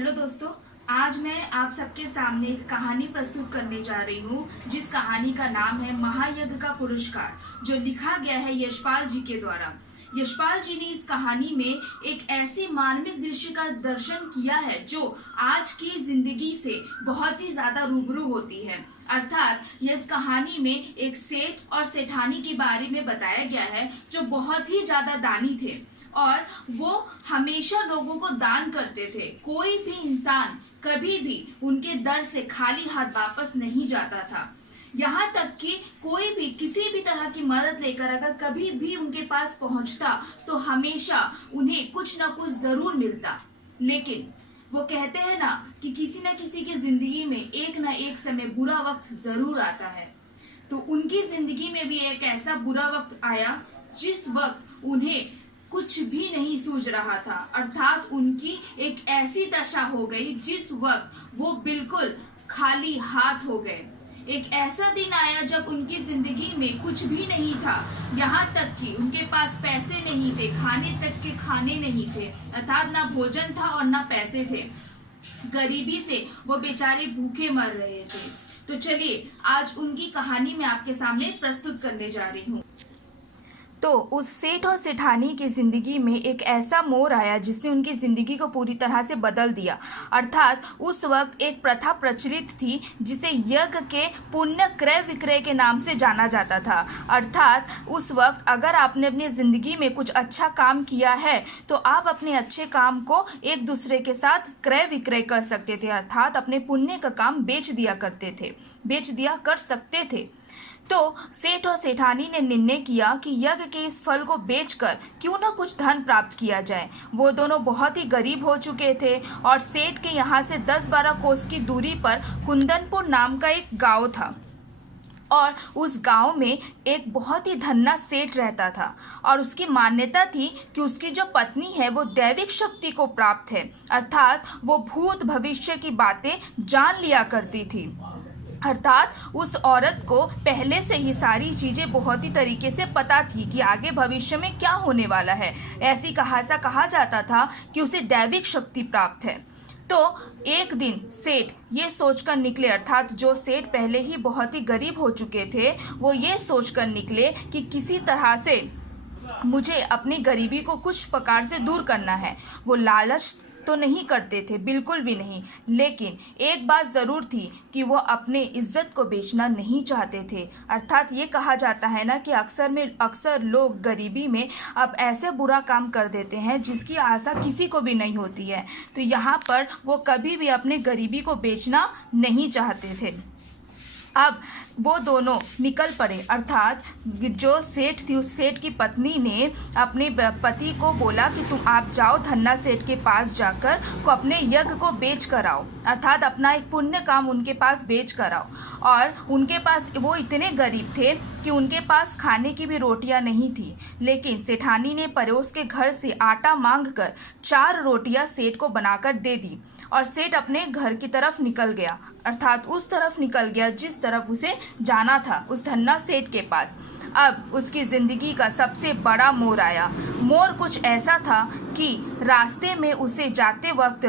Hello दोस्तों, आज मैं आप सबके सामने एक कहानी प्रस्तुत करने जा रही हूँ जिस कहानी का नाम है महायज्ञ का पुरस्कार, जो लिखा गया है यशपाल जी के द्वारा। यशपाल जी ने इस कहानी में एक ऐसे मार्मिक दृश्य का दर्शन किया है जो आज की जिंदगी से बहुत ही ज्यादा रूबरू होती है। अर्थात इस कहानी में एक सेठ और सेठानी के बारे में बताया गया है जो बहुत ही ज्यादा दानी थे और वो हमेशा लोगों को दान करते थे। कोई भी इंसान कभी भी उनके दर से खाली हाथ वापस नहीं जाता था। यहाँ तक कि कोई भी किसी भी तरह की मदद लेकर अगर कभी भी उनके पास पहुंचता तो हमेशा उन्हें कुछ ना कुछ जरूर मिलता। लेकिन वो कहते हैं ना कि किसी न किसी की जिंदगी में एक ना एक समय बुरा वक्त जरूर आता है। तो उनकी जिंदगी में भी एक ऐसा बुरा वक्त आया जिस वक्त उन्हें कुछ भी नहीं सूझ रहा था। अर्थात उनकी एक ऐसी दशा हो गई जिस वक्त वो बिल्कुल खाली हाथ हो गए। एक ऐसा दिन आया जब उनकी जिंदगी में कुछ भी नहीं था, यहाँ तक कि उनके पास पैसे नहीं थे, खाने तक के खाने नहीं थे। अर्थात ना भोजन था और ना पैसे थे। गरीबी से वो बेचारे भूखे मर रहे थे। तो चलिए आज उनकी कहानी मैं आपके सामने प्रस्तुत करने जा रही हूँ। तो उस सेठ और सेठानी की ज़िंदगी में एक ऐसा मोड़ आया जिसने उनकी ज़िंदगी को पूरी तरह से बदल दिया। अर्थात उस वक्त एक प्रथा प्रचलित थी जिसे यज्ञ के पुण्य क्रय विक्रय के नाम से जाना जाता था। अर्थात उस वक्त अगर आपने अपनी ज़िंदगी में कुछ अच्छा काम किया है तो आप अपने अच्छे काम को एक दूसरे के साथ क्रय विक्रय कर सकते थे। अर्थात अपने पुण्य का काम बेच दिया कर सकते थे। तो सेठ और सेठानी ने निर्णय किया कि यज्ञ के इस फल को बेचकर क्यों न कुछ धन प्राप्त किया जाए। वो दोनों बहुत ही गरीब हो चुके थे और सेठ के यहाँ से 10-12 कोस की दूरी पर कुंदनपुर नाम का एक गांव था और उस गांव में एक बहुत ही धन्ना सेठ रहता था और उसकी मान्यता थी कि उसकी जो पत्नी है वो दैविक शक्ति को प्राप्त है। अर्थात वो भूत भविष्य की बातें जान लिया करती थी। अर्थात उस औरत को पहले से ही सारी चीज़ें बहुत ही तरीके से पता थी कि आगे भविष्य में क्या होने वाला है। ऐसी कहा जाता था कि उसे दैविक शक्ति प्राप्त है। तो एक दिन सेठ ये सोचकर निकले, अर्थात जो सेठ पहले ही बहुत ही गरीब हो चुके थे वो ये सोचकर निकले कि किसी तरह से मुझे अपनी गरीबी को कुछ प्रकार से दूर करना है। वो लालच तो नहीं करते थे, बिल्कुल भी नहीं, लेकिन एक बात ज़रूर थी कि वो अपने इज्जत को बेचना नहीं चाहते थे। अर्थात ये कहा जाता है ना कि अक्सर लोग गरीबी में अब ऐसे बुरा काम कर देते हैं जिसकी आशा किसी को भी नहीं होती है। तो यहाँ पर वो कभी भी अपने गरीबी को बेचना नहीं चाहते थे। अब वो दोनों निकल पड़े। अर्थात जो सेठ थी उस सेठ की पत्नी ने अपने पति को बोला कि तुम आप जाओ धन्ना सेठ के पास जाकर को अपने यज्ञ को बेच कर आओ। अर्थात अपना एक पुण्य काम उनके पास बेच कर आओ। और उनके पास वो इतने गरीब थे कि उनके पास खाने की भी रोटियां नहीं थी, लेकिन सेठानी ने पड़ोस के घर से आटा मांग कर 4 रोटियां सेठ को बनाकर दे दी और सेठ अपने घर की तरफ निकल गया। अर्थात उस तरफ निकल गया जिस तरफ उसे जाना था, उस धन्ना सेठ के पास। अब उसकी ज़िंदगी का सबसे बड़ा मोड़ आया। मोड़ कुछ ऐसा था कि रास्ते में उसे जाते वक्त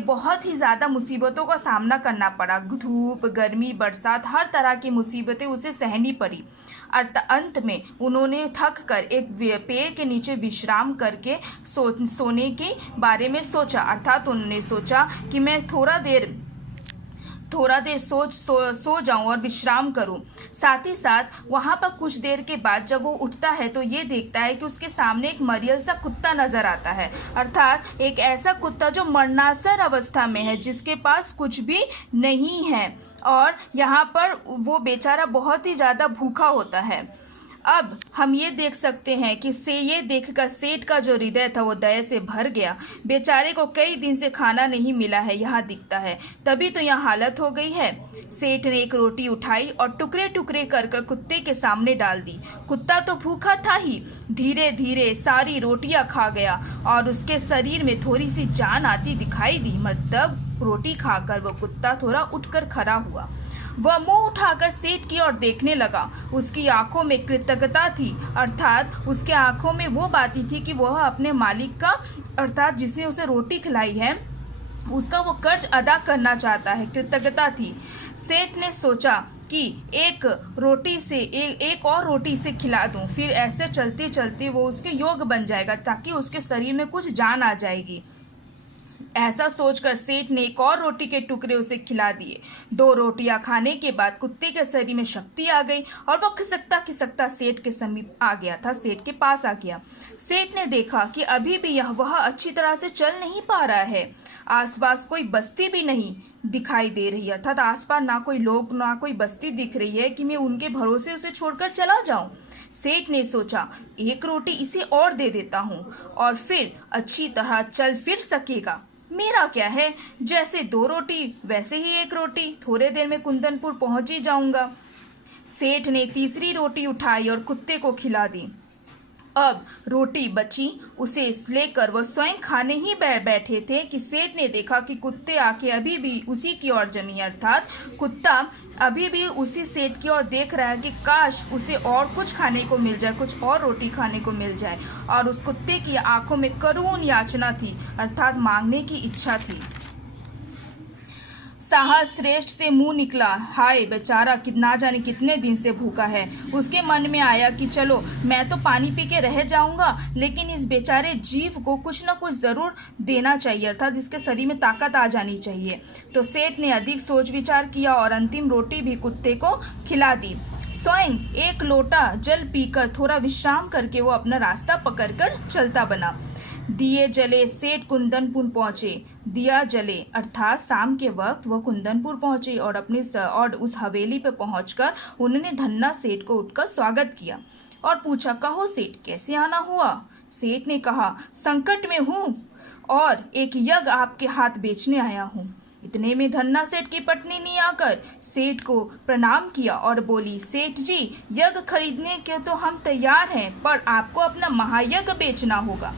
बहुत ही ज़्यादा मुसीबतों का सामना करना पड़ा। धूप, गर्मी, बरसात, हर तरह की मुसीबतें उसे सहनी पड़ी। अंत में उन्होंने थक कर एक पेड़ के नीचे विश्राम करके सोने के बारे में सोचा। अर्थात उन्होंने सोचा कि मैं थोड़ा देर सो जाऊं और विश्राम करूं। साथ ही साथ वहां पर कुछ देर के बाद जब वो उठता है तो ये देखता है कि उसके सामने एक मरियल सा कुत्ता नजर आता है। अर्थात एक ऐसा कुत्ता जो मरणासन्न अवस्था में है, जिसके पास कुछ भी नहीं है और यहाँ पर वो बेचारा बहुत ही ज़्यादा भूखा होता है। अब हम ये देख सकते हैं कि ये देखकर सेठ का जो हृदय था वो दया से भर गया। बेचारे को कई दिन से खाना नहीं मिला है, यहाँ दिखता है, तभी तो यहाँ हालत हो गई है। सेठ ने एक रोटी उठाई और टुकड़े टुकड़े कर कुत्ते के सामने डाल दी। कुत्ता तो भूखा था ही, धीरे धीरे सारी रोटियाँ खा गया और उसके शरीर में थोड़ी सी जान आती दिखाई दी। मतलब रोटी खाकर वो कुत्ता थोड़ा उठकर खड़ा हुआ। वह मुंह उठाकर सेठ की ओर देखने लगा। उसकी आंखों में कृतज्ञता थी। अर्थात उसके आंखों में वो बात थी कि वह अपने मालिक का, अर्थात जिसने उसे रोटी खिलाई है, उसका वो कर्ज अदा करना चाहता है, कृतज्ञता थी। सेठ ने सोचा कि एक रोटी से एक और रोटी से खिला दूं, फिर ऐसे चलते चलते वो उसके योग्य बन जाएगा ताकि उसके शरीर में कुछ जान आ जाएगी। ऐसा सोचकर सेठ ने एक और रोटी के टुकड़े उसे खिला दिए। 2 रोटियां खाने के बाद कुत्ते के शरीर में शक्ति आ गई और वह खिसकता खिसकता सेठ के समीप आ गया था, सेठ के पास आ गया। सेठ ने देखा कि अभी भी वह अच्छी तरह से चल नहीं पा रहा है। आसपास कोई बस्ती भी नहीं दिखाई दे रही, अर्थात आसपास ना कोई लोग ना कोई बस्ती दिख रही है कि मैं उनके भरोसे उसे छोड़कर चला जाऊं। सेठ ने सोचा, एक रोटी इसे और दे देता हूं और फिर अच्छी तरह चल फिर सकेगा। मेरा क्या है, जैसे 2 रोटी वैसे ही 1 रोटी, थोड़े देर में कुंदनपुर पहुंच ही जाऊंगा। सेठ ने तीसरी रोटी उठाई और कुत्ते को खिला दी। अब रोटी बची, उसे लेकर वह स्वयं खाने ही बैठे थे कि सेठ ने देखा कि कुत्ते आके अभी भी उसी की ओर जमी, अर्थात कुत्ता अभी भी उसी सेठ की ओर देख रहा है कि काश उसे और कुछ खाने को मिल जाए, कुछ और रोटी खाने को मिल जाए। और उस कुत्ते की आंखों में करुण याचना थी, अर्थात मांगने की इच्छा थी। साहस श्रेष्ठ से मुंह निकला, हाय बेचारा ना जाने कितने दिन से भूखा है। उसके मन में आया कि चलो मैं तो पानी पी के रह जाऊंगा, लेकिन इस बेचारे जीव को कुछ न कुछ ज़रूर देना चाहिए, अर्थात इसके शरीर में ताकत आ जानी चाहिए। तो सेठ ने अधिक सोच विचार किया और अंतिम रोटी भी कुत्ते को खिला दी। स्वयं 1 लोटा जल पीकर थोड़ा विश्राम करके वो अपना रास्ता पकड़कर चलता बना। दिए जले सेठ कुंदनपुर पहुंचे। दिया जले अर्थात शाम के वक्त वह कुंदनपुर पहुंचे और और उस हवेली पर पहुंचकर उन्होंने धन्ना सेठ को उठकर स्वागत किया और पूछा, कहो सेठ कैसे आना हुआ। सेठ ने कहा, संकट में हूँ और एक यज्ञ आपके हाथ बेचने आया हूँ। इतने में धन्ना सेठ की पत्नी ने आकर सेठ को प्रणाम किया और बोली, सेठ जी यज्ञ खरीदने के तो हम तैयार हैं, पर आपको अपना महायज्ञ बेचना होगा।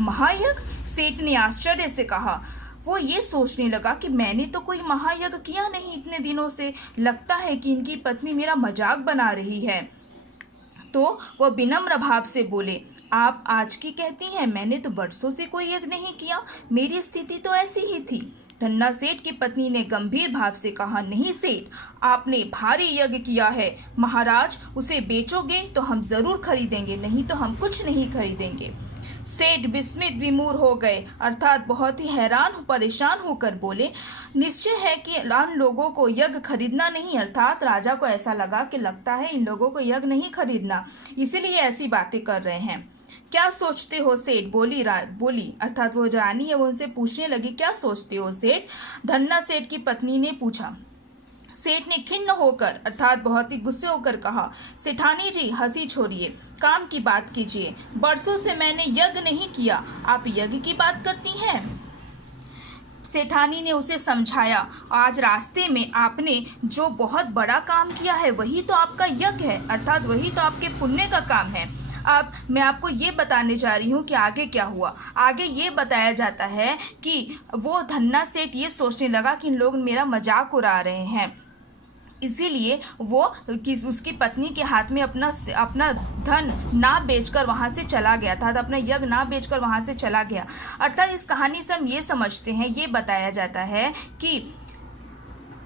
महायज्ञ? सेठ ने आश्चर्य से कहा। वो ये सोचने लगा कि मैंने तो कोई महायज्ञ किया नहीं इतने दिनों से, लगता है कि इनकी पत्नी मेरा मजाक बना रही है। तो वह विनम्र भाव से बोले, आप आज की कहती हैं, मैंने तो वर्षों से कोई यज्ञ नहीं किया, मेरी स्थिति तो ऐसी ही थी। धन्ना सेठ की पत्नी ने गंभीर भाव से कहा, नहीं सेठ, आपने भारी यज्ञ किया है। महाराज उसे बेचोगे तो हम जरूर खरीदेंगे, नहीं तो हम कुछ नहीं खरीदेंगे। सेठ विस्मित विमूढ़ हो गए, अर्थात बहुत ही हैरान परेशान होकर बोले, निश्चय है कि इन लोगों को यज्ञ खरीदना नहीं, अर्थात राजा को ऐसा लगा कि लगता है इन लोगों को यज्ञ नहीं खरीदना, इसीलिए ऐसी बातें कर रहे हैं। क्या सोचते हो सेठ, बोली अर्थात वो रानी है वो उनसे पूछने लगी, क्या सोचते हो सेठ। धन्ना सेठ की पत्नी ने पूछा। सेठ ने खिन्न होकर अर्थात बहुत ही गुस्से होकर कहा, सेठानी जी हंसी छोड़िए, काम की बात कीजिए। वर्षों से मैंने यज्ञ नहीं किया, आप यज्ञ की बात करती हैं। सेठानी ने उसे समझाया, आज रास्ते में आपने जो बहुत बड़ा काम किया है वही तो आपका यज्ञ है, अर्थात वही तो आपके पुण्य का काम है। अब मैं आपको ये बताने जा रही हूँ कि आगे क्या हुआ। आगे ये बताया जाता है कि वो धन्ना सेठ ये सोचने लगा कि इन लोग मेरा मजाक उड़ा रहे हैं, इसीलिए वो उसकी पत्नी के हाथ में अपना धन ना बेचकर वहाँ से चला गया था, अपना यज्ञ ना बेचकर वहाँ से चला गया। अर्थात इस कहानी से हम ये समझते हैं, ये बताया जाता है कि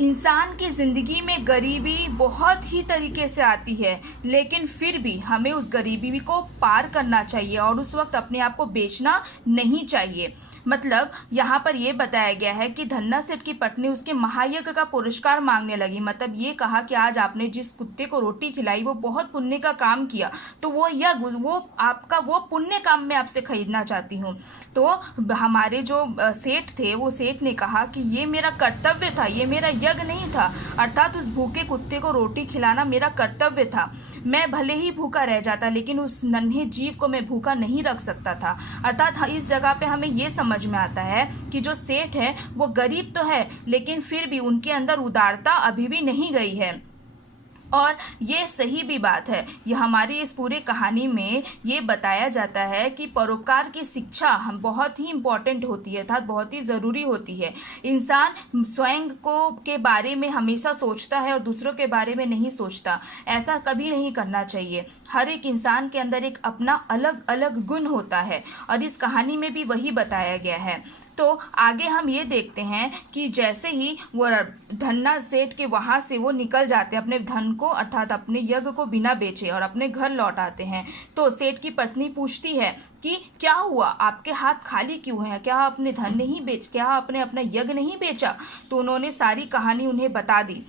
इंसान की ज़िंदगी में गरीबी बहुत ही तरीके से आती है, लेकिन फिर भी हमें उस गरीबी को पार करना चाहिए और उस वक्त अपने आप को बेचना नहीं चाहिए। मतलब यहाँ पर ये बताया गया है कि धन्ना सेठ की पत्नी उसके महायज्ञ का पुरस्कार मांगने लगी, मतलब ये कहा कि आज आपने जिस कुत्ते को रोटी खिलाई वो बहुत पुण्य का काम किया, तो वो यज्ञ वो आपका वो पुण्य काम मैं आपसे खरीदना चाहती हूँ। तो हमारे जो सेठ थे वो सेठ ने कहा कि ये मेरा कर्तव्य था, ये मेरा यज्ञ नहीं था, अर्थात उस भूखे कुत्ते को रोटी खिलाना मेरा कर्तव्य था। मैं भले ही भूखा रह जाता लेकिन उस नन्हे जीव को मैं भूखा नहीं रख सकता था। अर्थात इस जगह पे हमें ये समझ में आता है कि जो सेठ है वो गरीब तो है लेकिन फिर भी उनके अंदर उदारता अभी भी नहीं गई है, और ये सही भी बात है। यह हमारी इस पूरे कहानी में ये बताया जाता है कि परोपकार की शिक्षा हम बहुत ही इम्पोर्टेंट होती है, अर्थात बहुत ही ज़रूरी होती है। इंसान स्वयं को के बारे में हमेशा सोचता है और दूसरों के बारे में नहीं सोचता, ऐसा कभी नहीं करना चाहिए। हर एक इंसान के अंदर एक अपना अलग अलग गुण होता है और इस कहानी में भी वही बताया गया है। तो आगे हम ये देखते हैं कि जैसे ही वो धन्ना सेठ के वहाँ से वो निकल जाते हैं अपने धन को अर्थात अपने यज्ञ को बिना बेचे और अपने घर लौट आते हैं, तो सेठ की पत्नी पूछती है कि क्या हुआ, आपके हाथ खाली क्यों हैं, क्या आपने धन नहीं बेच, क्या आपने अपना यज्ञ नहीं बेचा। तो उन्होंने सारी कहानी उन्हें बता दी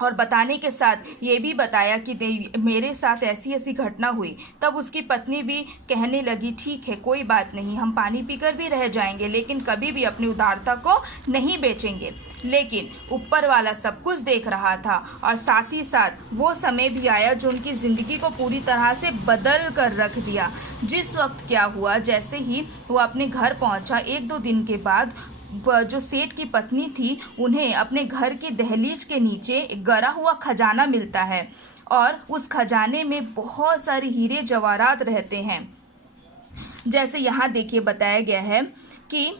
और बताने के साथ ये भी बताया कि मेरे साथ ऐसी ऐसी घटना हुई। तब उसकी पत्नी भी कहने लगी, ठीक है कोई बात नहीं, हम पानी पीकर भी रह जाएंगे लेकिन कभी भी अपनी उदारता को नहीं बेचेंगे। लेकिन ऊपर वाला सब कुछ देख रहा था और साथ ही साथ वो समय भी आया जो उनकी ज़िंदगी को पूरी तरह से बदल कर रख दिया। जिस वक्त क्या हुआ, जैसे ही वो अपने घर पहुंचा 1-2 दिन के बाद जो सेठ की पत्नी थी उन्हें अपने घर के दहलीज के नीचे एक गड़ा हुआ खजाना मिलता है और उस खजाने में बहुत सारे हीरे जवाहरात रहते हैं। जैसे यहाँ देखिए बताया गया है कि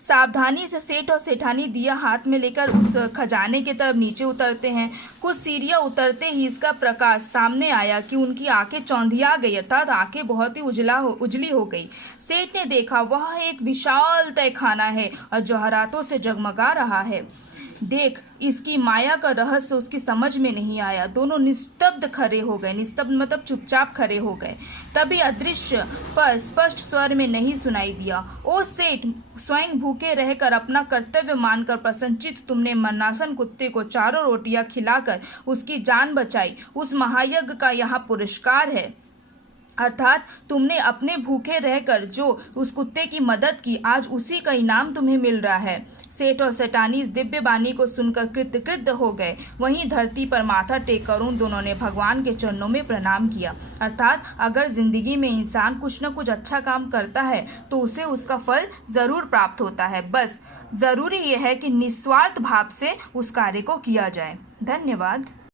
सावधानी से सेठ और सेठानी दिया हाथ में लेकर उस खजाने की तरफ नीचे उतरते हैं। कुछ सीढ़ियाँ उतरते ही इसका प्रकाश सामने आया कि उनकी आंखें चौंधिया गई अर्थात आंखें बहुत ही उजली हो गई। सेठ ने देखा वह एक विशाल तहखाना है और जवाहरातों से जगमगा रहा है। देख इसकी माया का रहस्य उसकी समझ में नहीं आया। दोनों निस्तब्ध खड़े हो गए, निस्तब्ध मतलब चुपचाप खड़े हो गए। तभी अदृश्य पर स्पष्ट स्वर में नहीं सुनाई दिया, ओ सेठ, स्वयं भूखे रहकर अपना कर्तव्य मानकर प्रसन्नचित्त तुमने मरनासन कुत्ते को 4 रोटियां खिलाकर उसकी जान बचाई, उस महायज्ञ का यहाँ पुरस्कार है। अर्थात तुमने अपने भूखे रहकर जो उस कुत्ते की मदद की, आज उसी का इनाम तुम्हें मिल रहा है। सेठ और सेठानी इस दिव्य बानी को सुनकर कृतकृत हो गए। वहीं धरती पर माथा टेक कर उन दोनों ने भगवान के चरणों में प्रणाम किया। अर्थात अगर जिंदगी में इंसान कुछ न कुछ अच्छा काम करता है तो उसे उसका फल जरूर प्राप्त होता है। बस जरूरी यह है कि निस्वार्थ भाव से उस कार्य को किया जाए। धन्यवाद।